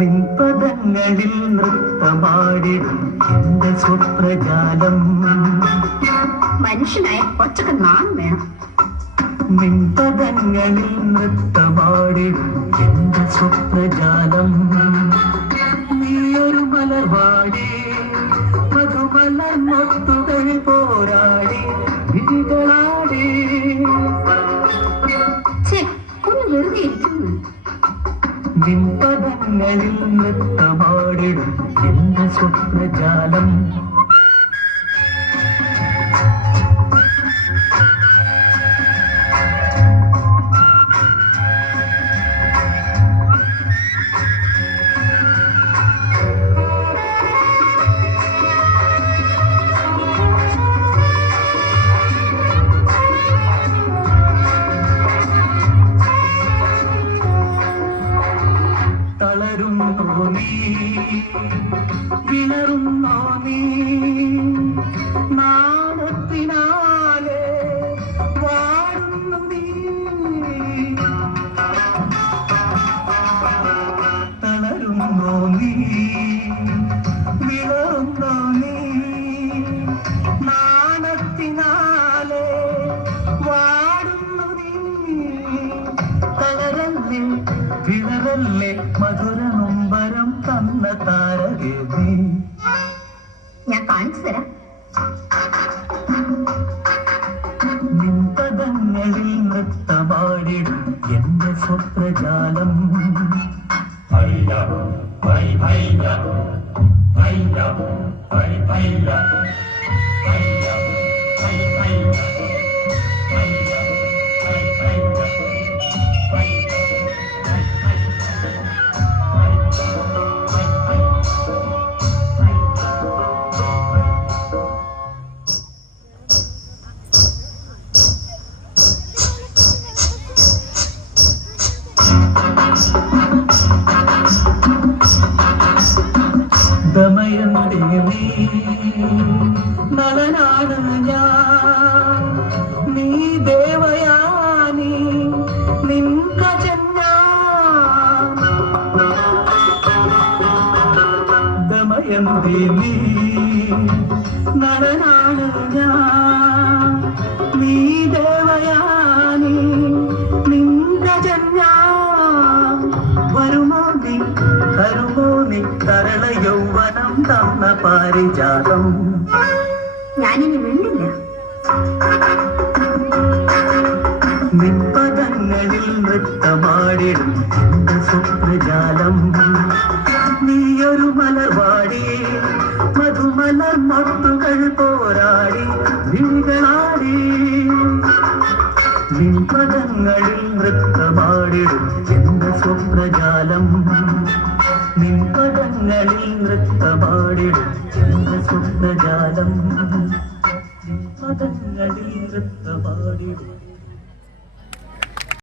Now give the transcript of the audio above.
നിൻപദങ്ങളിൽ നൃത്തമാടിടും എന്റെ സ്വപ്രജാലം. മനുഷ്യനായ കൊച്ചൊക്കെ നാം വേണം. നിൻപദങ്ങളിൽ നൃത്തമാടിടും എന്റെ സ്വപ്രജാലം. നീയൊരു മലർവാടി മധുമലർ മൊത്തുകൾ പോരാടി വിരികളാടി. ഒന്ന് വെറുതെ ഇരിക്കുന്നു. നിൻപദങ്ങളിൽ നൃത്തമാടിടും എന്റെ സ്വപ്നജാലം. തളരുന്നോ നീ, വിളറുന്നോ നീ, നാണത്തിനാലെ വാടുന്നു നീ. തളരുന്നോ നീ, വിളറുന്നോ നീ, നാണത്തിനാലെ വാടുന്നു നീ. തളരല്ലേ വിളറല്ലേ മധുര നൊമ്പരം തന്ന താരകേ. ഞാൻ കാണിച്ചു തരാം. നിൻപദങ്ങളിൽ നൃത്തമാടിടും എന്റെ സ്വപ്നജാലം. ദമയന്തി നീ നളനാണ് ഞാൻ, നീ ദേവയാനി നിൻ ഗജൻ ഞാൻ. ദമയന്തി നീ നളനാണ് ഞാൻ, നീ ദേവയാനി നിൻ ഗജൻ ഞാൻ. വരുമോ നീ തരുമോ നീ തരള യൗവനം തന്ന പാരിജാതം. ഞാനിനി മിണ്ടില്ല. നിൻപദങ്ങളിൽ നൃത്തമാടിടും എന്റെ സ്വപ്നജാലം. നീയൊരു മലർവാടി മധുമലർ മൊട്ടുകൾ പോരാടി വിരികളാടി. നിൻപദങ്ങളിൽ നൃത്തമാടിടും എന്റെ സ്വപ്നജാലം. നിൻപദങ്ങളിൽ നൃത്തമാടിടും എന്റെ സ്വപ്നജാലം. നിൻപദങ്ങളിൽ നൃത്തമാടിടും